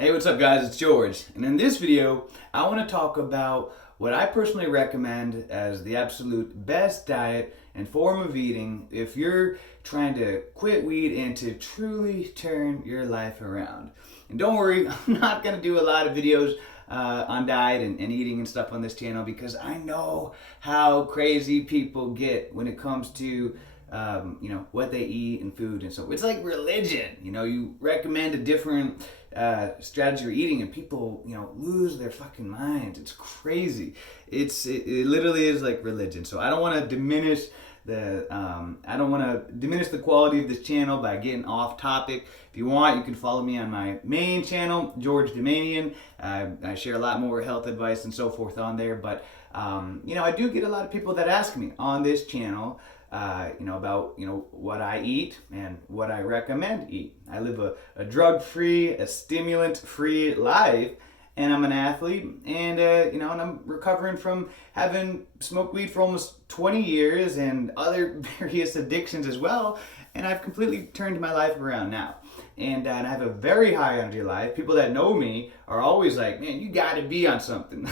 Hey, what's up guys? It's George. And in this video, I want to talk about what I personally recommend as the absolute best diet and form of eating if you're trying to quit weed and to truly turn your life around. And don't worry, I'm not going to do a lot of videos on diet and eating and stuff on this channel because I know how crazy people get when it comes to what they eat and food and so it's like religion. You recommend a different strategy for eating and people lose their fucking minds. It's crazy. It literally is like religion. So I don't want to diminish the quality of this channel by getting off topic. If you want, you can follow me on my main channel, George Damanian. I share a lot more health advice and so forth on there, but I do get a lot of people that ask me on this channel about what I eat and what I recommend eat. I live a drug-free, a stimulant-free life, and I'm an athlete, and and I'm recovering from having smoked weed for almost 20 years and other various addictions as well, and I've completely turned my life around now. And I have a very high energy life. People that know me are always like, man, you gotta be on something.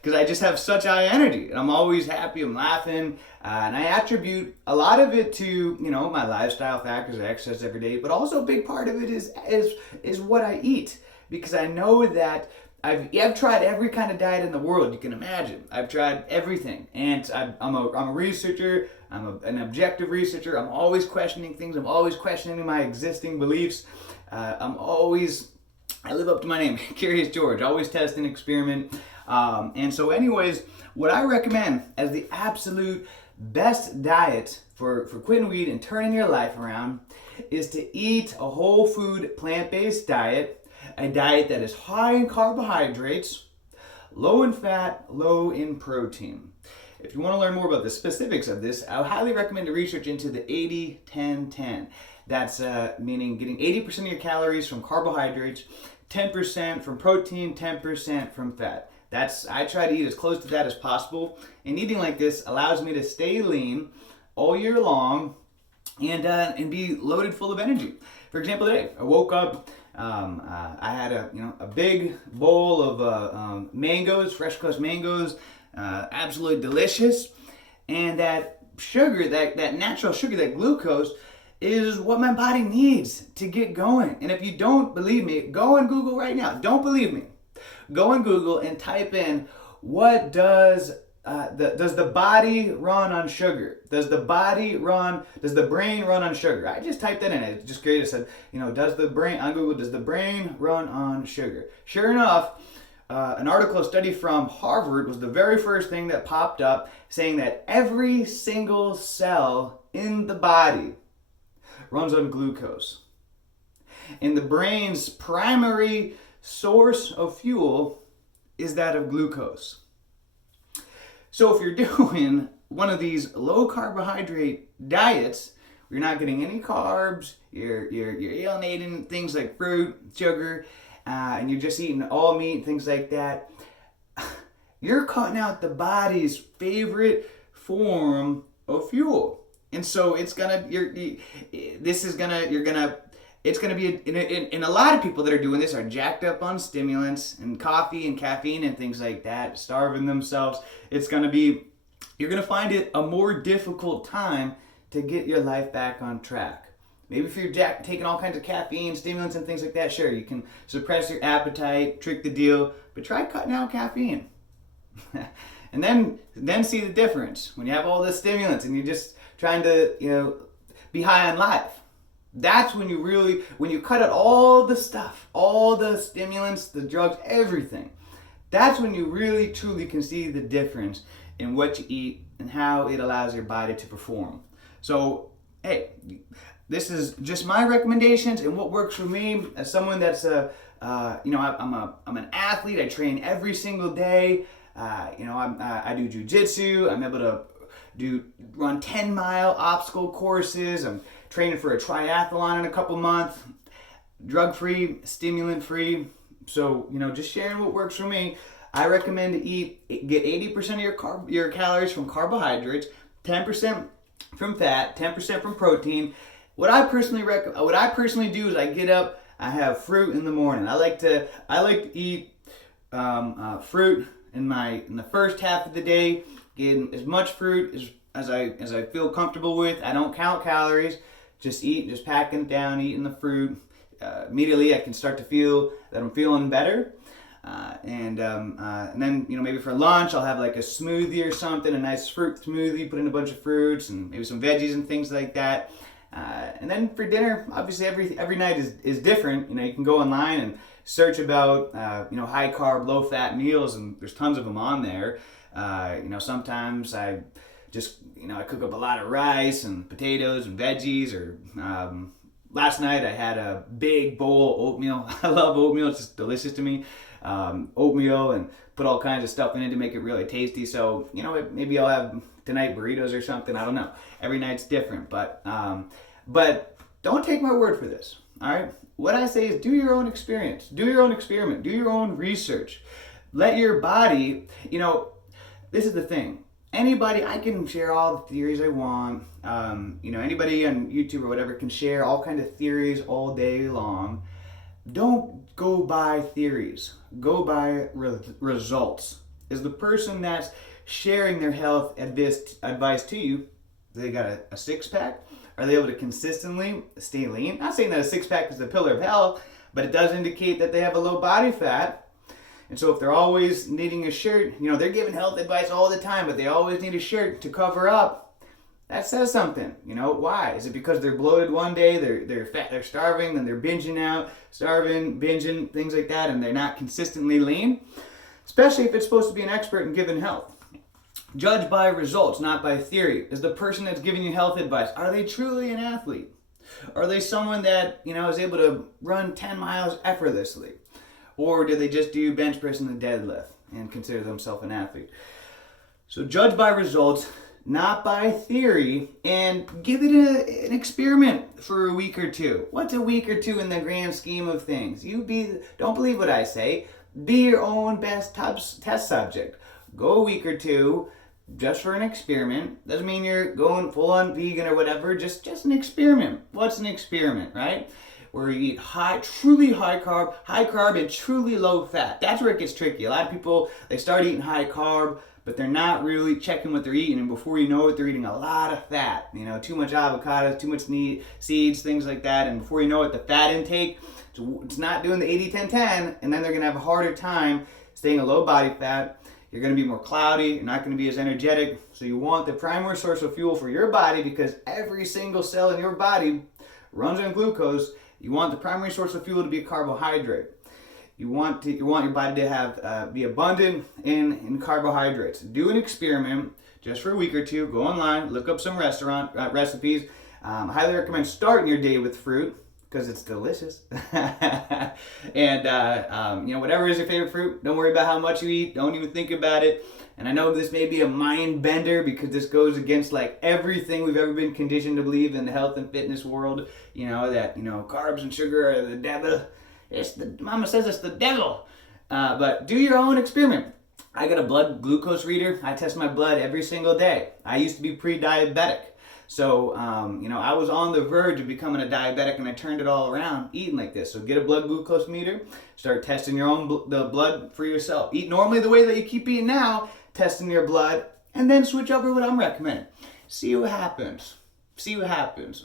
Because I just have such high energy. I'm always happy, I'm laughing, and I attribute a lot of it to, my lifestyle factors. I exercise every day, but also a big part of it is what I eat. Because I know that I've tried every kind of diet in the world you can imagine. I've tried everything, and I'm a researcher. I'm an objective researcher. I'm always questioning things. I'm always questioning my existing beliefs. I live up to my name, Curious George. Always test and experiment. And so anyways, what I recommend as the absolute best diet for quitting weed and turning your life around is to eat a whole food plant-based diet, a diet that is high in carbohydrates, low in fat, low in protein. If you want to learn more about the specifics of this, I would highly recommend to research into the 80-10-10. That's meaning getting 80% of your calories from carbohydrates, 10% from protein, 10% from fat. I try to eat as close to that as possible, and eating like this allows me to stay lean all year long and be loaded full of energy. For example, today I woke up. I had a big bowl of mangoes, fresh crushed mangoes, absolutely delicious, and that sugar, that natural sugar, that glucose, is what my body needs to get going. And if you don't believe me, go on Google right now. Don't believe me. Go on Google and type in, what does the body run on sugar? Does the brain run on sugar? I just typed that in. It just created, said, does the brain run on sugar? Sure enough, an article, a study from Harvard was the very first thing that popped up saying that every single cell in the body runs on glucose. And the brain's primary source of fuel is that of glucose. So if you're doing one of these low carbohydrate diets, you're not getting any carbs, you're alienating things like fruit, sugar, and you're just eating all meat, things like that, you're cutting out the body's favorite form of fuel. And so it's gonna be, and a lot of people that are doing this are jacked up on stimulants and coffee and caffeine and things like that, starving themselves. You're gonna find it a more difficult time to get your life back on track. Maybe if you're taking all kinds of caffeine, stimulants and things like that, sure, you can suppress your appetite, trick the deal, but try cutting out caffeine. And then see the difference when you have all the stimulants and you're just trying to, be high on life. That's when you cut out all the stuff, all the stimulants, the drugs, everything. That's when you really, truly can see the difference in what you eat and how it allows your body to perform. So, hey, this is just my recommendations and what works for me as someone that's I'm an athlete. I train every single day. I do jujitsu. I'm able to run 10-mile obstacle courses. I'm training for a triathlon in a couple months. Drug-free, stimulant-free. So, just sharing what works for me. I recommend to get 80% of your calories from carbohydrates, 10% from fat, 10% from protein. What I personally do is I get up, I have fruit in the morning. I like to eat fruit in the first half of the day. Getting as much fruit as I feel comfortable with. I don't count calories. Just packing it down, eating the fruit. Immediately, I can start to feel that I'm feeling better. And then, maybe for lunch, I'll have like a smoothie or something, a nice fruit smoothie, put in a bunch of fruits and maybe some veggies and things like that. And then for dinner, obviously every night is different. You can go online and search about, high carb, low fat meals, and there's tons of them on there. Sometimes I just, I cook up a lot of rice and potatoes and veggies, or last night I had a big bowl of oatmeal. I love oatmeal, it's just delicious to me. Oatmeal, and put all kinds of stuff in it to make it really tasty. So, maybe I'll have tonight burritos or something. I don't know. Every night's different, but don't take my word for this. All right. What I say is do your own experience, do your own experiment, do your own research. Let your body, this is the thing. Anybody, I can share all the theories I want. Anybody on YouTube or whatever can share all kinds of theories all day long. Don't go by theories. Go by results. Is the person that's sharing their health advice to you, they got a six-pack? Are they able to consistently stay lean? Not saying that a six-pack is the pillar of health, but it does indicate that they have a low body fat. And so if they're always needing a shirt, they're giving health advice all the time, but they always need a shirt to cover up. That says something. Why? Is it because they're bloated one day, they're fat, they're starving, then they're binging out, starving, binging, things like that, and they're not consistently lean? Especially if it's supposed to be an expert in giving health. Judge by results, not by theory. Is the person that's giving you health advice, are they truly an athlete? Are they someone that, is able to run 10 miles effortlessly? Or do they just do bench press and the deadlift and consider themselves an athlete? So judge by results, not by theory, and give it an experiment for a week or two. What's a week or two in the grand scheme of things? Don't believe what I say. Be your own best test subject. Go a week or two just for an experiment. Doesn't mean you're going full on vegan or whatever. Just an experiment. What's an experiment, right? Where you eat truly high carb and truly low fat. That's where it gets tricky. A lot of people, they start eating high carb, but they're not really checking what they're eating, and before you know it, they're eating a lot of fat. Too much avocados, too much seeds, things like that, and before you know it, the fat intake, it's not doing the 80-10-10, and then they're going to have a harder time staying a low body fat. You're going to be more cloudy, you're not going to be as energetic, so you want the primary source of fuel for your body, because every single cell in your body runs on glucose. You want the primary source of fuel to be a carbohydrate. You want your body to have be abundant in carbohydrates. Do an experiment just for a week or two. Go online, look up some restaurant recipes. I highly recommend starting your day with fruit because it's delicious. And whatever is your favorite fruit, don't worry about how much you eat. Don't even think about it. And I know this may be a mind bender because this goes against like everything we've ever been conditioned to believe in the health and fitness world. That carbs and sugar are the devil. Mama says it's the devil. But do your own experiment. I got a blood glucose reader. I test my blood every single day. I used to be pre-diabetic. So, I was on the verge of becoming a diabetic, and I turned it all around eating like this. So get a blood glucose meter. Start testing your own the blood for yourself. Eat normally the way that you keep eating now, testing your blood, and then switch over what I'm recommending. See what happens. See what happens.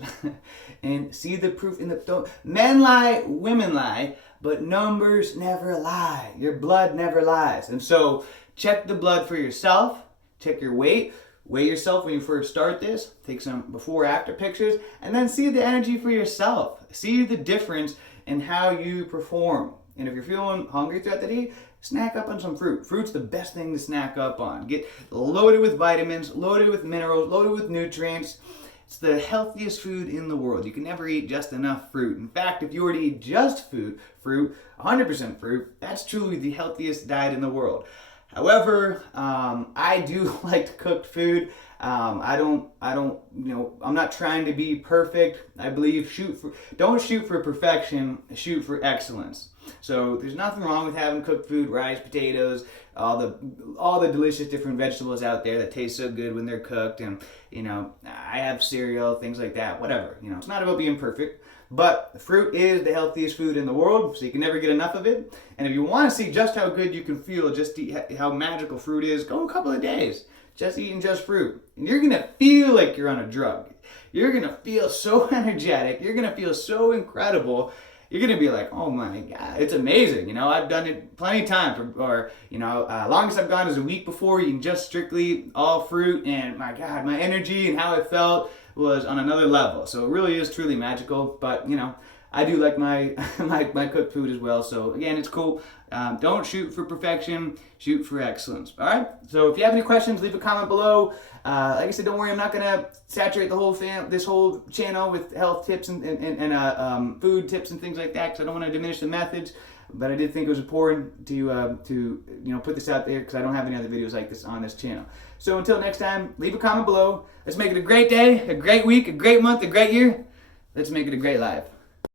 And see the proof in the... Men lie, women lie, but numbers never lie. Your blood never lies. And so check the blood for yourself. Check your weight. Weigh yourself when you first start this. Take some before-after pictures. And then see the energy for yourself. See the difference in how you perform. And if you're feeling hungry throughout the day, snack up on some fruit. Fruit's the best thing to snack up on. Get loaded with vitamins, loaded with minerals, loaded with nutrients. It's the healthiest food in the world. You can never eat just enough fruit. In fact, if you were to eat just fruit, 100% fruit, that's truly the healthiest diet in the world. However, I do like cooked food. I'm not trying to be perfect. I believe don't shoot for perfection, shoot for excellence. So there's nothing wrong with having cooked food, rice, potatoes, all the delicious different vegetables out there that taste so good when they're cooked. And I have cereal, things like that, whatever. It's not about being perfect, But fruit is the healthiest food in the world, so you can never get enough of it. And if you want to see just how good you can feel, just how magical fruit is, go a couple of days just eating just fruit. And you're going to feel like you're on a drug. You're going to feel so energetic. You're going to feel so incredible. You're going to be like, oh my God, it's amazing. You know, I've done it plenty of times. Longest I've gone is a week before eating just strictly all fruit. And my God, my energy and how it felt was on another level. So it really is truly magical. But, you know, I do like my my cooked food as well. So again, it's cool. Don't shoot for perfection, shoot for excellence. All right. So if you have any questions, leave a comment below. Like I said, don't worry. I'm not gonna saturate the whole this whole channel with health tips and food tips and things like that, because I don't want to diminish the methods. But I did think it was important to put this out there, because I don't have any other videos like this on this channel. So until next time, leave a comment below. Let's make it a great day, a great week, a great month, a great year. Let's make it a great life.